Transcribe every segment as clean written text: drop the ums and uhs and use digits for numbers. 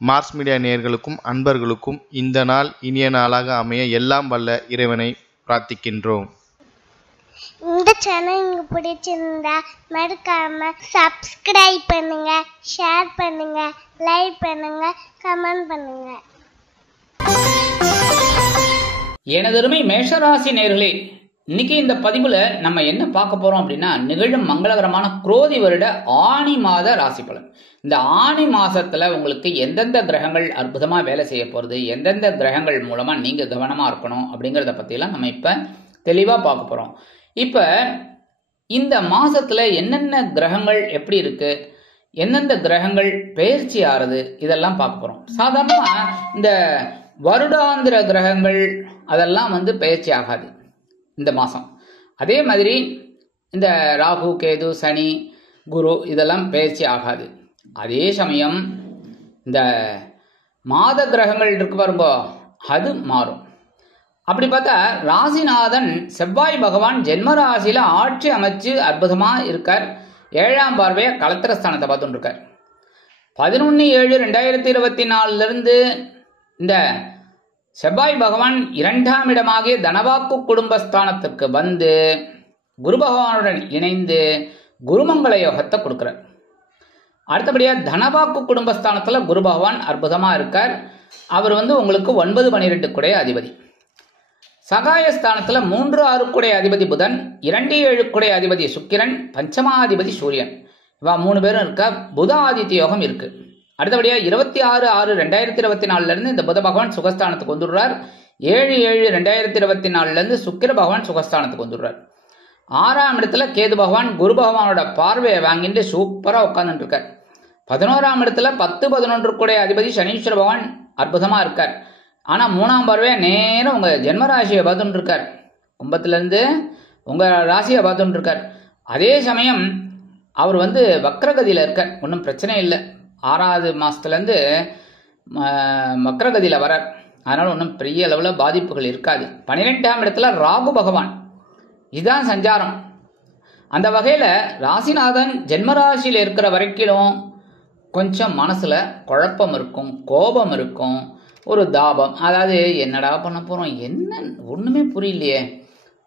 Mars media நேயர்களுக்கும் அன்பர்களுக்கும் இந்த நாள் இனிய நாளாக அமைய எல்லாம் வல்ல இறைவனை பிரார்த்திக்கின்றோம். இந்த சேனல் உங்களுக்கு பிடிச்சிருந்தா மறக்காம சப்ஸ்கிரைப் பண்ணுங்க, ஷேர் பண்ணுங்க, லைக் பண்ணுங்க, கமெண்ட் பண்ணுங்க. எனதருமை மேஷராசி நேயர்களே, இன்னைக்கு இந்த பதிவுல நம்ம என்ன பார்க்க போறோம் அப்படின்னா, நிகழும் மங்களகரமான குரோதி வருட ஆனி மாத ராசி பலன். இந்த ஆனி மாசத்துல உங்களுக்கு எந்தெந்த கிரகங்கள் அற்புதமா வேலை செய்ய போறது, எந்தெந்த கிரகங்கள் மூலமா நீங்க கவனமா இருக்கணும் அப்படிங்கறத பத்தி எல்லாம் நம்ம இப்ப தெளிவா பார்க்க போறோம். இப்ப இந்த மாசத்துல என்னென்ன கிரகங்கள் எப்படி இருக்கு, எந்தெந்த கிரகங்கள் பெயர்ச்சி ஆறுது, இதெல்லாம் பார்க்க போறோம். சாதாரணமா இந்த வருடாந்திர கிரகங்கள் அதெல்லாம் பெயர்ச்சி ஆகாது இந்த மாசம். அதே மாதிரி இந்த ராகு, கேது, சனி, குரு இதெல்லாம் பெயர்ச்சி ஆகாது. அதே சமயம் இந்த மாத கிரகங்கள் இருக்கு பாருங்க, அது மாறும். அப்படி பார்த்தா ராசிநாதன் செவ்வாய் பகவான் ஜென்ம ராசியில ஆட்சி அமைச்சு அற்புதமா இருக்கார். 7ஆம் பார்வையா களத்திரஸ்தானத்தை பார்த்துட்டு இருக்கார். 11/7/2024 இந்த செவ்வாய் பகவான் 2ஆம் இடமாகிய தனவாக்கு குடும்பஸ்தானத்துக்கு வந்து குரு பகவானுடன் இணைந்து குருமங்கள யோகத்தை கொடுக்கிறார். அடுத்தபடியா தனவாக்கு குடும்பஸ்தானத்துல குரு பகவான் அற்புதமா இருக்கார். அவர் உங்களுக்கு 9-12 குடைய அதிபதி. சகாயஸ்தானத்துல 3-6 குடைய அதிபதி புதன், 2-7 குடைய அதிபதி சுக்கிரன், பஞ்சமாதிபதி சூரியன், இவா 3 பேரும் இருக்க. புத ஆதித்ய யோகம் இருக்கு. அடுத்தபடியா 26/6/2024 இந்த புத பகவான் சுகஸ்தானத்துக்கு வந்துடுறார். 7/7/2024 சுக்கிர பகவான் சுகஸ்தானத்துக்கு வந்துடுறார். 6ஆம் இடத்துல கேது பகவான் குரு பகவானோட பார்வையை வாங்கிட்டு சூப்பரா உட்கார்ந்துட்டு இருக்கார். 11ஆம் இடத்துல 10-11 கூடிய அதிபதி சனீஸ்வர பகவான் அற்புதமா இருக்கார். ஆனா 3ஆம் பார்வையா நேரம் உங்க ஜென்ம ராசியை பார்த்துட்டு இருக்கார். கும்பத்துல இருந்து உங்க ராசியை பார்த்துட்டு இருக்கார். அதே சமயம் அவர் வக்ரகதியில இருக்கார். ஒன்றும் பிரச்சனை இல்லை. 6ஆவது மாசத்துல இருந்து வக்ரகதியில வரார். அதனால ஒன்றும் பெரிய அளவுல பாதிப்புகள் இருக்காது. 12ஆம் இடத்துல ராகு பகவான், இதுதான் சஞ்சாரம். அந்த வகையில ராசிநாதன் ஜென்மராசியில் இருக்கிற வரைக்கும் கொஞ்சம் மனசுல குழப்பம் இருக்கும், கோபம் இருக்கும், ஒரு தாபம். அதாவது என்னடா பண்ண போறோம், என்ன ஒண்ணுமே புரியலையே,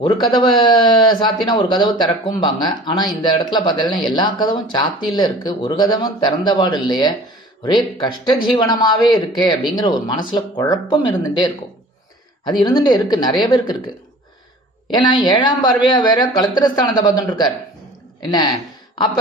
ஒரு கதவை சாத்தினா ஒரு கதவு திறக்கும்பாங்க. ஆனா இந்த இடத்துல பார்த்தீங்கன்னா எல்லா கதவும் சாத்தியில இருக்கு, ஒரு கதவும் திறந்தபாடு இல்லையே, ஒரே கஷ்ட ஜீவனமாவே இருக்கே அப்படிங்கிற ஒரு மனசுல குழப்பம் இருந்துட்டே இருக்கும். அது இருந்துட்டே இருக்கு, நிறைய பேருக்கு இருக்கு. ஏன்னா 7ஆம் பார்வையா வேற களத்திரஸ்தானத்தை பார்த்துட்டு இருக்காரு. என்ன அப்ப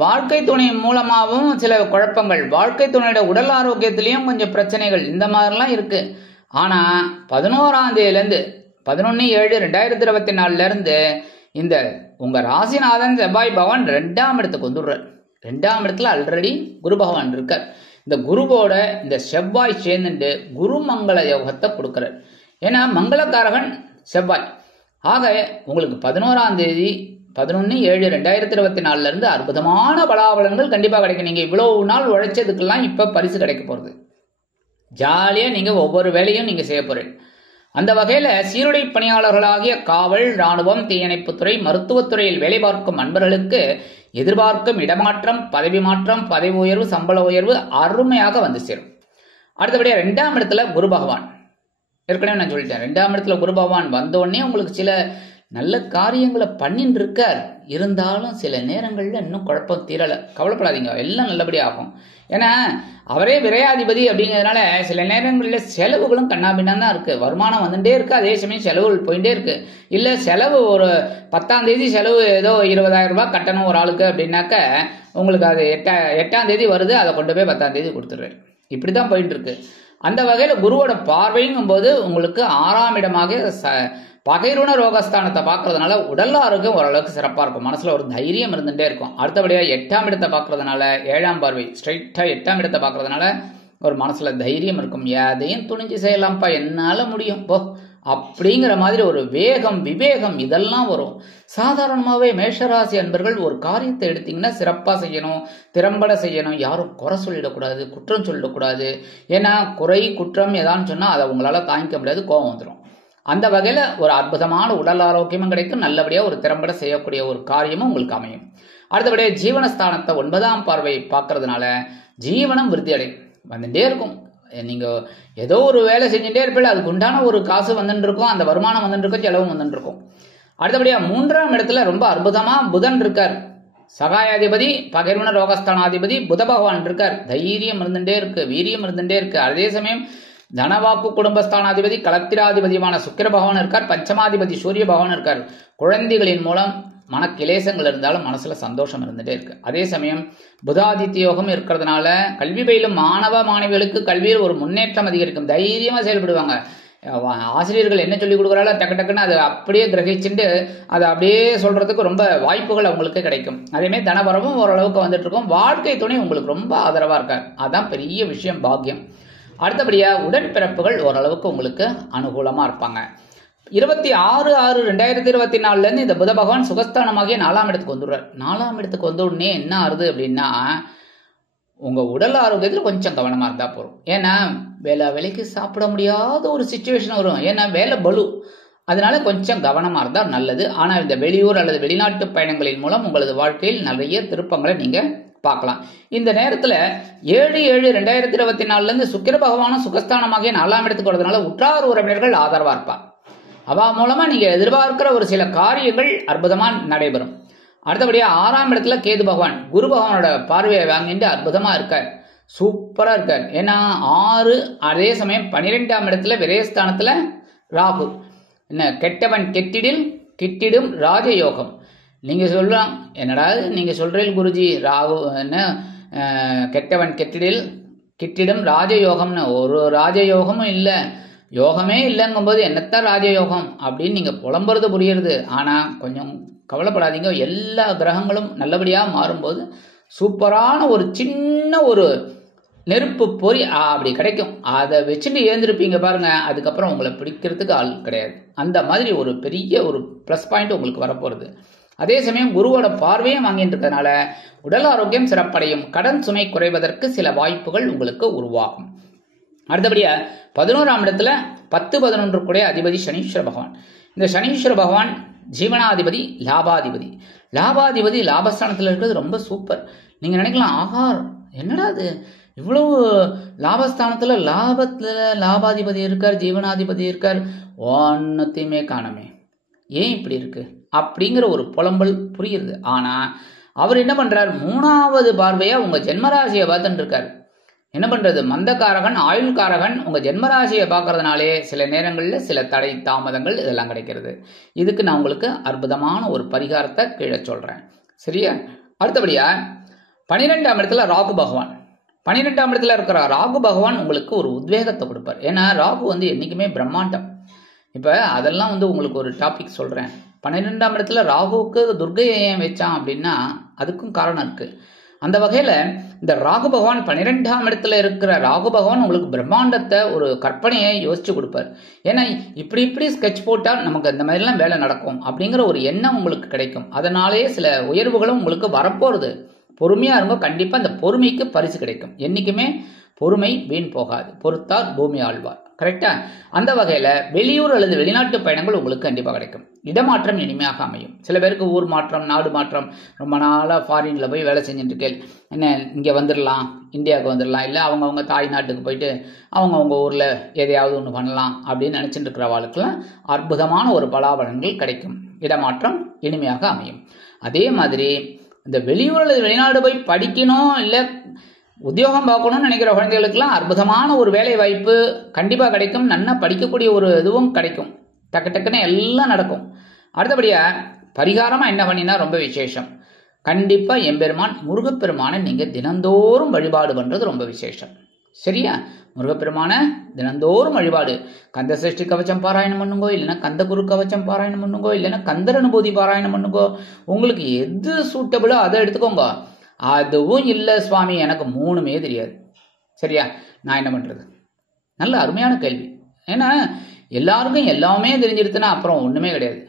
வாழ்க்கை துணை மூலமாகவும் சில குழப்பங்கள், வாழ்க்கை துணையோட உடல் ஆரோக்கியத்திலையும் கொஞ்சம் பிரச்சனைகள், இந்த மாதிரிலாம் இருக்கு. ஆனா 11ஆம் தேதியிலேருந்து 11/7/2024 இந்த உங்க ராசிநாதன் செவ்வாய் பகவான் 2ஆம் இடத்துக்கு வந்துடுறார். 2ஆம் இடத்துல ஆல்ரெடி குரு பகவான் இருக்கார். இந்த குருவோட இந்த செவ்வாய் சேர்ந்துட்டு குருமங்கள யோகத்தை கொடுக்கிறார். ஏன்னா மங்களக்காரகன் செவ்வாய். ஆக உங்களுக்கு 11ஆம் தேதி 11/7/2024 அற்புதமான பலாபலன்கள் கண்டிப்பா கிடைக்கும். நீங்க இவ்வளவு நாள் உழைச்சதுக்கெல்லாம் இப்ப பரிசு கிடைக்க போறது. ஜாலியா நீங்க ஒவ்வொரு வேலையும் நீங்க செய்ய போறீங்க. அந்த வகையில சீருடை பணியாளர்களாகிய காவல், ராணுவம், தீயணைப்புத்துறை, மருத்துவத்துறையில் வேலை பார்க்கும் அன்பர்களுக்கு எதிர்பார்க்கும் இடமாற்றம், பதவி மாற்றம், பதவி உயர்வு, சம்பள உயர்வு அருமையாக வந்து சேரும். அடுத்தபடியா 2ஆம் இடத்துல குரு பகவான், ஏற்கனவே நான் சொல்லிட்டேன், 2ஆம் இடத்துல குரு பகவான் வந்தோடனே உங்களுக்கு சில நல்ல காரியங்களை பண்ணிட்டு இருக்கார். இருந்தாலும் சில நேரங்கள்ல இன்னும் குழப்பம் தீரல. கவலைப்படாதீங்க, எல்லாம் நல்லபடியா ஆகும். ஏன்னா அவரே விரையாதிபதி அப்படிங்கிறதுனால சில நேரங்களில் செலவுகளும் கண்ணாபின்னா தான் இருக்கு. வருமானம் வந்துட்டே இருக்கு, அதே சமயம் செலவுகள் போயிட்டே இருக்கு. இல்ல செலவு ஒரு 10ஆம் தேதி செலவு ஏதோ 20,000 ரூபாய் கட்டணும் ஒரு ஆளுக்கு அப்படின்னாக்க உங்களுக்கு அது 8ஆம் தேதி வருது, அதை கொண்டு போய் 10ஆம் தேதி கொடுத்துடுறேன். இப்படிதான் போயிட்டு இருக்கு. அந்த வகையில குருவோட பார்வைங்கும் போது உங்களுக்கு 6ஆம் இடமாக பகைருண ரோகஸ்தானத்தை பார்க்கறதுனால உடல் ஆரோக்கியம் ஓரளவுக்கு சிறப்பா இருக்கும். மனசுல ஒரு தைரியம் இருந்துட்டே இருக்கும். அடுத்தபடியா 8ஆம் இடத்தை பார்க்கறதுனால, 7ஆம் பார்வை ஸ்ட்ரைட்டா 8ஆம் இடத்தை பார்க்கறதுனால ஒரு மனசுல தைரியம் இருக்கும். எதையும் துணிஞ்சு செய்யலாம்ப்பா, என்னால முடியும் போ அப்படிங்கிற மாதிரி ஒரு வேகம், விவேகம் இதெல்லாம் வரும். சாதாரணமாகவே மேஷராசி அன்பர்கள் ஒரு காரியத்தை எடுத்தீங்கன்னா சிறப்பா செய்யணும், திறம்பட செய்யணும். யாரும் குறை சொல்லிடக்கூடாது, குற்றம் சொல்லிடக்கூடாது. ஏன்னா குறை குற்றம் ஏதான்னு சொன்னா அதை உங்களால தாங்கிக்க முடியாது, கோபம் வந்துடும். அந்த வகையில ஒரு அற்புதமான உடல் ஆரோக்கியமும் கிடைக்கும், நல்லபடியா ஒரு திறம்பட செய்யக்கூடிய ஒரு காரியமும் உங்களுக்கு அமையும். அடுத்தபடியே ஜீவனஸ்தானத்தை 9ஆம் பார்வை பார்க்கறதுனால ஜீவனம் விருத்தி அடையும். வந்துட்டே இருக்கும். நீங்கள் ஏதோ ஒரு வேலை செஞ்சுட்டே இருப்பீங்க, அதுக்கு உண்டான ஒரு காசு வந்துட்டு இருக்கும், அந்த வருமானம் வந்துட்டு இருக்கும், செலவும் வந்துட்டு இருக்கும். அடுத்தபடியாக 3ஆம் இடத்துல ரொம்ப அற்புதமாக புதன் இருக்கார். சகாயாதிபதி, பகைர்வன ரோகஸ்தானாதிபதி புத பகவான் இருக்கார். தைரியம் இருந்துட்டே இருக்கு, வீரியம் இருந்துட்டே இருக்கு. அதே சமயம் தனவாக்கு குடும்பஸ்தானாதிபதி களத்திராதிபதியான சுக்கிர பகவான் இருக்கார். பஞ்சமாதிபதி சூரிய பகவான் இருக்கார். குழந்தைகளின் மூலம் மனக்கிலேசங்கள் இருந்தாலும் மனசுல சந்தோஷம் இருந்துட்டே இருக்கு. அதே சமயம் புதாதித்ய யோகம் இருக்கிறதுனால கல்வி பயிலும் மாணவ மாணவிகளுக்கு கல்வியில் ஒரு முன்னேற்றம் அதிகரிக்கும். தைரியமா செயல்படுவாங்க. ஆசிரியர்கள் என்ன சொல்லி கொடுக்குறாங்களோ டக்கு டக்குன்னு அதை அப்படியே கிரகிச்சுட்டு அதை அப்படியே சொல்றதுக்கு ரொம்ப வாய்ப்புகள் அவங்களுக்கு கிடைக்கும். அதேமாதிரி தனவரமும் ஓரளவுக்கு வந்துட்டு இருக்கும். வாழ்க்கை துணை உங்களுக்கு ரொம்ப ஆதரவா இருக்கார். அதான் பெரிய விஷயம், பாக்கியம். அடுத்தபடியா உடன்பிறப்புகள் ஓரளவுக்கு உங்களுக்கு அனுகூலமா இருப்பாங்க. 26/6/2024 இந்த புத பகவான் சுகஸ்தானமாகிய 4ஆம் இடத்துக்கு வந்துடுறார். 4ஆம் இடத்துக்கு வந்த உடனே என்ன ஆறுது அப்படின்னா, உங்க உடல் ஆரோக்கியத்தில் கொஞ்சம் கவனமா இருந்தா போறோம். ஏன்னா வேலைக்கு சாப்பிட முடியாத ஒரு சிச்சுவேஷன் வரும். ஏன்னா வேலை பலு, அதனால கொஞ்சம் கவனமா இருந்தா நல்லது. ஆனா இந்த வெளியூர் அல்லது வெளிநாட்டு பயணங்களின் மூலம் உங்களது வாழ்க்கையில் நிறைய திருப்பங்களை நீங்க பார்க்கலாம். இந்த நேரத்துல 7/7/2024 சுக்கிர பகவானும் சுகஸ்தானமாகிய 4ஆம் இடத்துக்கு வரதுனால உற்றார் உறவினர்கள் ஆதரவா இருப்பார். அவ மூலமா நீங்க எதிர்பார்க்கிற ஒரு சில காரியங்கள் அற்புதமா நடைபெறும். அடுத்தபடியா 6ஆம் இடத்துல கேது பகவான் குரு பகவானோட பார்வையை வாங்கிட்டு அற்புதமா இருக்கார், சூப்பரா இருக்கார். ஏன்னா 6, அதே சமயம் 12ஆம் இடத்துல விரயஸ்தானத்துல ராகு. என்ன கெட்டவன் கிட்டிடும் ராஜயோகம். நீங்க சொல்லலாம், என்னடா நீங்க சொல்றீங்க குருஜி, ராகு என்ன கெட்டவன் கிட்டிடும் ராஜயோகம்னு. ஒரு ராஜயோகமும் இல்லை, யோகமே இல்லைங்கும் போது என்னத்தான் ராஜயோகம் அப்படின்னு நீங்க புலம்புறது புரியுறது. ஆனா கொஞ்சம் கவலைப்படாதீங்க, எல்லா கிரகங்களும் நல்லபடியா மாறும்போது சூப்பரான ஒரு சின்ன ஒரு நெருப்பு பொறி அப்படி கிடைக்கும். அதை வச்சுட்டு ஏந்திருப்பீங்க பாருங்க, அதுக்கப்புறம் உங்களை பிடிக்கிறதுக்கு ஆள் கிடையாது. அந்த மாதிரி ஒரு பெரிய ஒரு பிளஸ் பாயிண்ட் உங்களுக்கு வரப்போறது. அதே சமயம் குருவோட பார்வையும் வாங்கிட்டு இருக்கிறதுனால உடல் ஆரோக்கியம் சிறப்படையும். கடன் சுமை குறைவதற்கு சில வாய்ப்புகள் உங்களுக்கு உருவாகும். அடுத்தபடியா 11ஆம் இடத்துல 10-11 கூட அதிபதி சனீஸ்வர பகவான். இந்த சனீஸ்வர பகவான் ஜீவனாதிபதி, லாபாதிபதி. லாபாதிபதி லாபஸ்தானத்தில் இருக்கிறது ரொம்ப சூப்பர். நீங்க நினைக்கலாம், ஆகா என்னடா அது இவ்வளவு லாபஸ்தானத்துல லாபாதிபதி இருக்கார், ஜீவனாதிபதி இருக்கார், ஒன்னத்தையுமே காணமே, ஏன் இப்படி இருக்கு அப்படிங்கிற ஒரு புலம்பல் புரியுது. ஆனா அவர் என்ன பண்றார், 3ஆவது பார்வையா உங்க ஜென்மராசியை பார்த்துட்டு இருக்காரு. என்ன பண்றது, மந்தக்காரகன் ஆயுள்காரகன் உங்க ஜென்மராசியை பார்க்கறதுனாலே சில நேரங்களில் சில தடை தாமதங்கள் இதெல்லாம் கிடைக்கிறது. இதுக்கு நான் உங்களுக்கு அற்புதமான ஒரு பரிகாரத்தை கீழே சொல்றேன், சரியா? அடுத்தபடியா 12ஆம் இடத்துல ராகு பகவான். 12ஆம் இடத்துல இருக்கிற ராகு பகவான் உங்களுக்கு ஒரு உத்வேகத்தை கொடுப்பார். ஏன்னா ராகு என்னைக்குமே பிரம்மாண்டம். இப்ப அதெல்லாம் உங்களுக்கு ஒரு டாபிக் சொல்றேன். 12ஆம் இடத்துல ராகுவுக்கு துர்க்கையை ஏன் வச்சான் அப்படின்னா அதுக்கும் காரணம் இருக்கு. அந்த வகையில இந்த ராகு பகவான் 12ஆம் இடத்துல இருக்கிற ராகு பகவான் உங்களுக்கு பிரம்மாண்டத்தை ஒரு கற்பனையை யோசிச்சு கொடுப்பார். ஏன்னா இப்படி ஸ்கெட்ச் போட்டா நமக்கு இந்த மாதிரிலாம் வேலை நடக்கும் அப்படிங்கிற ஒரு எண்ணம் உங்களுக்கு கிடைக்கும். அதனாலேயே சில உயர்வுகளும் உங்களுக்கு வரப்போறது. பொறுமையா இருங்க, கண்டிப்பா அந்த பொறுமைக்கு பரிசு கிடைக்கும். என்னைக்குமே பொறுமை வீண் போகாது, பொறுத்தார் பூமி ஆழ்வார். கரெக்டா? அந்த வகையில வெளியூர் அல்லது வெளிநாட்டு பயணங்கள் உங்களுக்கு கண்டிப்பா கிடைக்கும். இடமாற்றம் இனிமையாக அமையும். சில பேருக்கு ஊர் மாற்றம், நாடு மாற்றம், ரொம்ப நாளா ஃபாரின்ல போய் வேலை செஞ்சுட்டு இருக்கேன், என்ன இங்க வந்துடலாம், இந்தியாவுக்கு வந்துடலாம், இல்லை அவங்க தாய் நாட்டுக்கு போயிட்டு அவங்க ஊர்ல எதையாவது ஒன்று பண்ணலாம் அப்படின்னு நினைச்சிட்டு இருக்கிறவாளுக்கெல்லாம் அற்புதமான ஒரு பலாபலன்கள் கிடைக்கும். இடமாற்றம் இனிமையாக அமையும். அதே மாதிரி இந்த வெளியூர் அல்லது வெளிநாடு போய் படிக்கணும், இல்லை உத்தியோகம் பார்க்கணும்னு நினைக்கிற குழந்தைகளுக்கெல்லாம் அற்புதமான ஒரு வேலை வாய்ப்பு கண்டிப்பாக கிடைக்கும். நல்லா படிக்கக்கூடிய ஒரு இதுவும் கிடைக்கும். டக்குன்னு எல்லாம் நடக்கும். அடுத்தபடியா பரிகாரமா என்ன பண்ணினா ரொம்ப விசேஷம், கண்டிப்பா எம்பெருமான் முருகப்பெருமானை நீங்க தினந்தோறும் வழிபாடு பண்றது ரொம்ப விசேஷம், சரியா? முருகப்பெருமான தினந்தோறும் வழிபாடு, கந்த சஷ்டி கவச்சம் பாராயணம் பண்ணுங்கோ, இல்லைன்னா கந்த குரு கவச்சம் பாராயணம் பண்ணுங்கோ, இல்லைன்னா கந்தர் அனுபூதி பாராயணம் பண்ணுங்கோ. உங்களுக்கு எது சூட்டபிளோ அதை எடுத்துக்கோங்க. அதுவும் இல்லை சுவாமி எனக்கு 3மே தெரியாது, சரியா? நான் என்ன பண்றது? நல்ல அருமையான கேள்வி. ஏன்னா எல்லாருக்கும் எல்லாமே தெரிஞ்சிருச்சுன்னா அப்புறம் ஒண்ணுமே கிடையாது,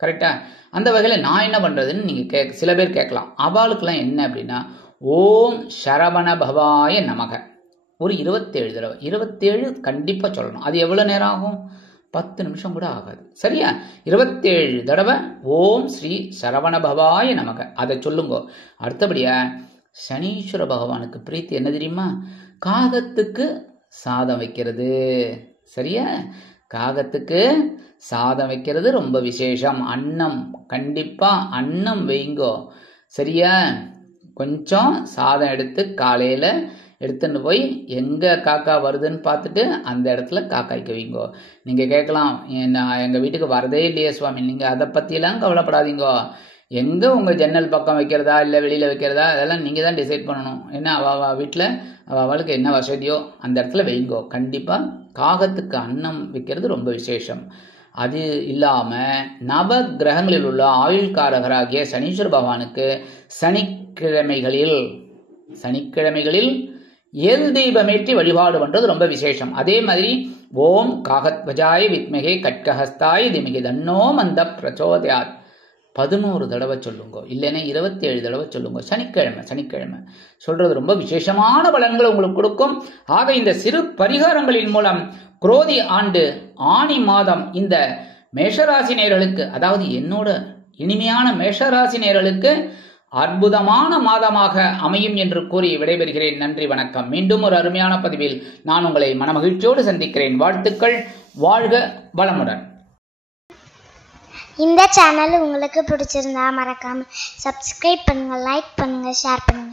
கரெக்டா? அந்த வகையில நான் என்ன பண்றதுன்னு நீங்க சில பேர் கேட்கலாம். அவளுக்கெல்லாம் என்ன அப்படின்னா, ஓம் சரவண பவாய நமக ஒரு 27 தடவை, 27 கண்டிப்பா சொல்லணும். அது எவ்வளவு நேரம் ஆகும்? 10 நிமிஷம் கூட ஆகாது, சரியா? 27 தடவை ஓம் ஸ்ரீ சரவண பவாய நமக அதை சொல்லுங்க. அடுத்தபடியா சனீஸ்வர பகவானுக்கு பிரீத்தி என்ன தெரியுமா? காகத்துக்கு சாதம் வைக்கிறது. சரியா? காகத்துக்கு சாதம் வைக்கிறது ரொம்ப விசேஷம். அன்னம், கண்டிப்பா அன்னம் வைங்கோ. சரியா? கொஞ்சம் சாதம் எடுத்து காலையில எடுத்துன்னு போய் எங்க காக்கா வருதுன்னு பார்த்துட்டு அந்த இடத்துல காக்காய்க்கு வைங்கோ. நீங்க கேட்கலாம், எங்க வீட்டுக்கு வரதே இல்லையே சுவாமி. நீங்க அதை பத்தியெல்லாம் கவலைப்படாதீங்கோ. எங்க உங்க ஜன்னல் பக்கம் வைக்கிறதா இல்லை வெளியில வைக்கிறதா அதெல்லாம் நீங்க தான் டிசைட் பண்ணணும். ஏன்னா வீட்டில் அவளுக்கு என்ன வசதியோ அந்த இடத்துல வைங்கோ. கண்டிப்பா காகத்துக்கு அன்னம் வைக்கிறது ரொம்ப விசேஷம். அது இல்லாம நவ கிரகங்களில் உள்ள ஆயுள்காரகராகிய சனீஸ்வர பகவானுக்கு சனிக்கிழமைகளில் ஏழு தீபமேற்றி வழிபாடு பண்றது ரொம்ப விசேஷம். அதே மாதிரி ஓம் காகத்வஜாய வித்மகே கட்கஹஸ்தாய திமகி தன்னோ மந்த பிரச்சோதயாத் 11 தடவை சொல்லுங்க, இல்லைன்னா 27 தடவை சொல்லுங்க. சனிக்கிழமை சொல்றது ரொம்ப விசேஷமான பலன்கள் உங்களுக்கு கொடுக்கும். ஆக இந்த சிறு பரிகாரங்களின் மூலம் குரோதி ஆண்டு ஆனி மாதம் இந்த மேஷராசி நேயர்களுக்கு, அதாவது என்னோட இனிமையான மேஷராசி நேயர்களுக்கு அற்புதமான மாதமாக அமையும் என்று கூறி விடைபெறுகிறேன். நன்றி, வணக்கம். மீண்டும் ஒரு அருமையான பதிவில் நான் உங்களை மனமகிழ்ச்சியோடு சந்திக்கிறேன். வாழ்த்துக்கள். வாழ்க வளமுடன். இந்த சேனல் உங்களுக்கு பிடிச்சிருந்தா மறக்காம சப்ஸ்கிரைப் பண்ணுங்க, லைக் பண்ணுங்க, ஷேர் பண்ணுங்க.